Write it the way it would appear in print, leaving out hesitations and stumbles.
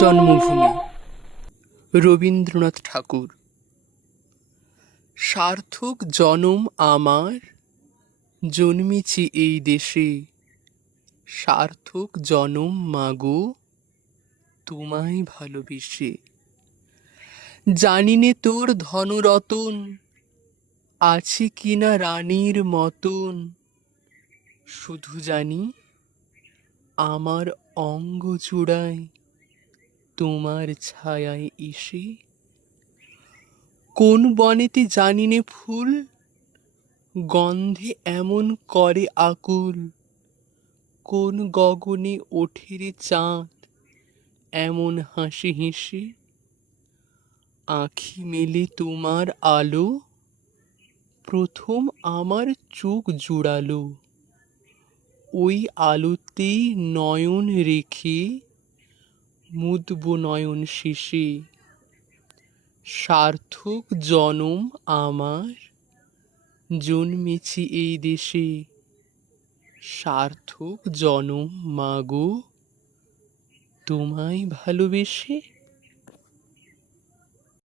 জন্মভূমি রবীন্দ্রনাথ ঠাকুর। সার্থক জনম আমার, জন্মেছি এই দেশে। সার্থক জনম মাগো, তোমায় ভালোবেসে। জানিনে তোর ধনরতন আছে কিনা রানীর মতন, শুধু জানি আমার অঙ্গ জোড়ায় তোমার ছায়ায় এসে। কোন বনেতে জানিনে ফুল গন্ধে এমন করে আকুল, কোন গগনে ওঠে রে চাঁদ এমন হাসি হেসে। আঁখি মেলে তোমার আলো, প্রথম আমার চোখ জুড়ালো। ওই আলোতেই নয়ন রেখে মুদব নয়ন শেষে। সার্থক জনম আমার, জন্মেছি এই দেশে। সার্থক জনম মাগো, তোমায় ভালোবেসে।